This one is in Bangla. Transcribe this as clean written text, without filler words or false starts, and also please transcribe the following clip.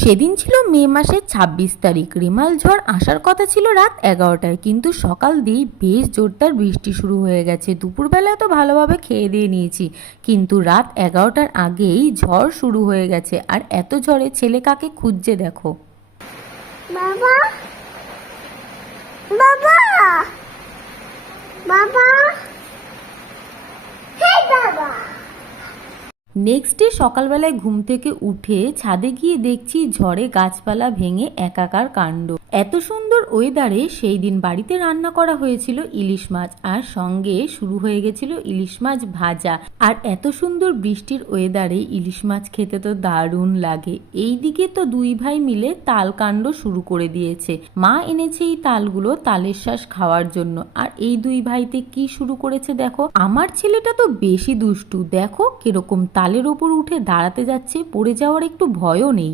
সেদিন ছিল মে মাসের ২৬ তারিখ। রেমাল ঝড় আসার কথা ছিল রাত ১১টায়, কিন্তু সকাল দিয়েই বেশ জোরদার বৃষ্টি শুরু হয়ে গেছে। দুপুরবেলায় তো ভালোভাবে খেয়ে দিয়ে নিয়েছি, কিন্তু রাত ১১টার আগেই ঝড় শুরু হয়ে গেছে। আর এত ঝড়ে ছেলে কাকে খুঁজছে দেখো। বাবা, বাবা, বাবা, হে বাবা। নেক্সট ডে সকালবেলায় ঘুম থেকে উঠে ছাদে গিয়ে দেখছি ঝড়ে গাছপালা ভেঙে একাকার কাণ্ড। এত সুন্দর ওয়েদারে সেই দিন বাড়িতে রান্না করা হয়েছিল ইলিশ মাছ, আর সঙ্গে শুরু হয়ে গেছিল ইলিশ মাছ ভাজা। আর এত সুন্দর বৃষ্টির ওয়েদারে ইলিশ মাছ খেতে তো দারুণ লাগে। এইদিকে তো দুই ভাই মিলে তাল কাণ্ড শুরু করে দিয়েছে। মা এনেছে এই তালগুলো তালের শ্বাস খাওয়ার জন্য, আর এই দুই ভাইতে কি শুরু করেছে দেখো। আমার ছেলেটা তো বেশি দুষ্টু, দেখো কিরকম তালের ওপর উঠে দাঁড়াতে যাচ্ছে, পড়ে যাওয়ার একটু ভয়ও নেই।